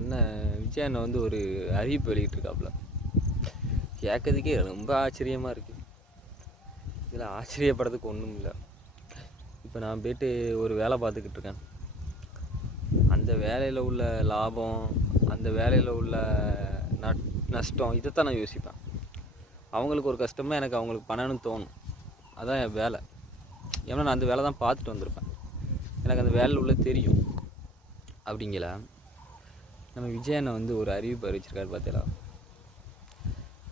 அண்ணன் விஜய் அண்ணன் வந்து ஒரு அறிவிப்பு வெளியிட்டிருக்காப்புல. கேட்கறதுக்கே ரொம்ப ஆச்சரியமாக இருக்குது. இதில் ஆச்சரியப்படுறதுக்கு ஒன்றும் இல்லை. இப்போ நான் போய்ட்டு ஒரு வேலை பார்த்துக்கிட்டு இருக்கேன். அந்த வேலையில் உள்ள லாபம், அந்த வேலையில் உள்ள நஷ்டம், இதைத்தான் நான் யோசிப்பேன். அவங்களுக்கு ஒரு கஷ்டமாக எனக்கு அவங்களுக்கு பண்ணணும்னு தோணும். அதான் என் வேலை. ஏன்னா நான் அந்த வேலை தான் பார்த்துட்டு வந்திருப்பேன். எனக்கு அந்த வேலையில் உள்ள தெரியும். அப்படிங்கள நம்ம விஜய் அண்ணன் வந்து ஒரு அறிவிப்பு அறிவிச்சிருக்காரு பார்த்தீங்களா?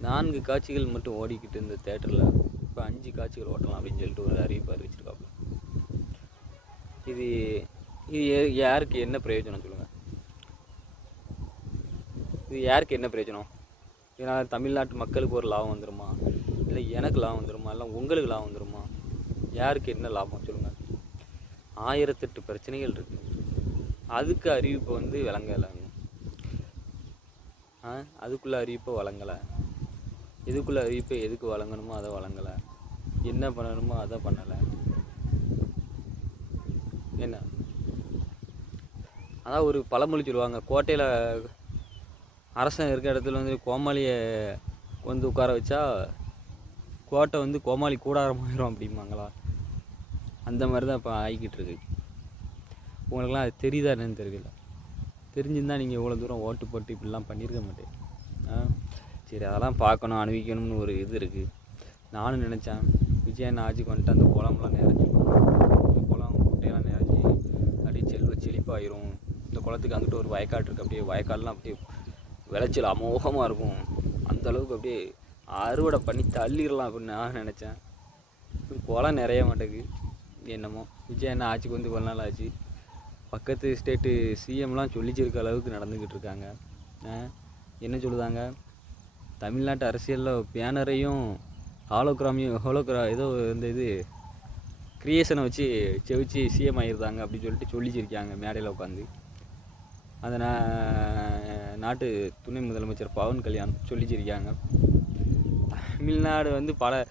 4 காட்சிகள் மட்டும் ஓடிக்கிட்டு இருந்த தேட்டரில் இப்போ 5 காட்சிகள் ஓட்டலாம் அப்படின்னு சொல்லிட்டு ஒரு அறிவிப்பு அறிவிச்சிருக்காப்புல. இது இது யாருக்கு என்ன பிரயோஜனம் சொல்லுங்கள்? இது யாருக்கு என்ன பிரயோஜனம்? இதனால் தமிழ்நாட்டு மக்களுக்கு ஒரு லாபம் வந்துடுமா, இல்லை எனக்கு லாபம் வந்துடுமா, இல்லை உங்களுக்கு லாபம் வந்துடுமா? யாருக்கு என்ன லாபம் சொல்லுங்கள்? 1008 பிரச்சனைகள் இருக்குது. அதுக்கு அறிவிப்பை வந்து விளங்கலை. அதுக்குள்ளே அறிவிப்பை வழங்கலை. இதுக்குள்ளே அறிவிப்பை எதுக்கு வழங்கணுமோ அதை வழங்கலை. என்ன பண்ணணுமோ அதை பண்ணலை. என்ன அதான் ஒரு பழமொழி சொல்லுவாங்க, கோட்டையில் அரசன் இருக்கிற இடத்துல வந்து கோமாளியை வந்து உட்கார வச்சா கோட்டை வந்து கோமாளி கூடாரமாயிரும் அப்படிம்பாங்களா? அந்த மாதிரி தான் இப்போ ஆகிக்கிட்டு இருக்கு. உங்களுக்குலாம் அது தெரியுதா என்னன்னு தெரியல. தெரிஞ்சிருந்தால் நீங்கள் இவ்வளோ தூரம் ஓட்டு போட்டு இப்படிலாம் பண்ணியிருக்க மாட்டேன். சரி, அதெல்லாம் பார்க்கணும், அனுபவிக்கணும்னு ஒரு இது இருக்குது. நானும் நினச்சேன் விஜய் அண்ணன் ஆட்சிக்கு வந்துட்டு அந்த குளம்லாம் நிறைஞ்சிக்கும், இந்த குளம் குட்டையெல்லாம் நிறைஞ்சி அப்படியே செழிப்பாயிரும். இந்த குளத்துக்கு அங்கிட்டு ஒரு வயக்காடு இருக்குது, அப்படியே வயக்காடெலாம் அப்படியே விளைச்சல் அமோகமாக இருக்கும். அந்தளவுக்கு அப்படியே அறுவடை பண்ணி தள்ளிடலாம் அப்படின்னு நான் நினச்சேன். குளம் நிறைய மாட்டேங்குது. என்னமோ விஜய் அண்ணன் ஆட்சிக்கு வந்து கொஞ்ச நாள் ஆச்சு. பக்கத்து ஸ்டேட்டு சிஎம்லாம் சொல்லிச்சிருக்க அளவுக்கு நடந்துக்கிட்டு இருக்காங்க. என்ன சொல்லுதாங்க, தமிழ்நாட்டு அரசியலில் பேனரையும் ஏதோ இந்த இது கிரியேஷனை வச்சு செவிச்சு சிஎம் ஆகிருந்தாங்க அப்படின்னு சொல்லிட்டு சொல்லிச்சிருக்காங்க மேடையில் உட்காந்து. அந்த நாட்டு துணை முதலமைச்சர் பவன் கல்யாண் சொல்லிச்சிருக்காங்க. தமிழ்நாடு வந்து பல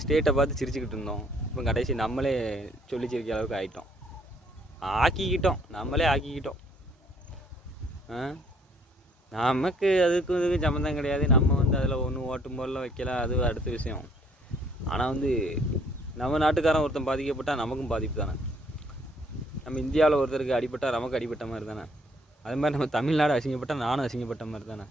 ஸ்டேட்டை பார்த்து சிரிச்சுக்கிட்டு இருந்தோம். இப்போ கடைசி நம்மளே சொல்லிச்சிருக்க அளவுக்கு ஆகிட்டோம். நம்மளே ஆக்கிக்கிட்டோம். நமக்கு அதுக்கும் இதுக்கும் சம்மந்தம் கிடையாது. நம்ம வந்து அதில் ஒன்றும் ஓட்டும் போடலாம் வைக்கலாம், அது அடுத்த விஷயம். ஆனால் வந்து நம்ம நாட்டுக்காரன் ஒருத்தன் பாதிக்கப்பட்டால் நமக்கும் பாதிப்பு தானே. நம்ம இந்தியாவில் ஒருத்தருக்கு அடிபட்டால் நமக்கு அடிபட்ட மாதிரி தானே. அது மாதிரி நம்ம தமிழ்நாடு அசிங்கப்பட்டால் நானும் அசிங்கப்பட்ட மாதிரி தானே.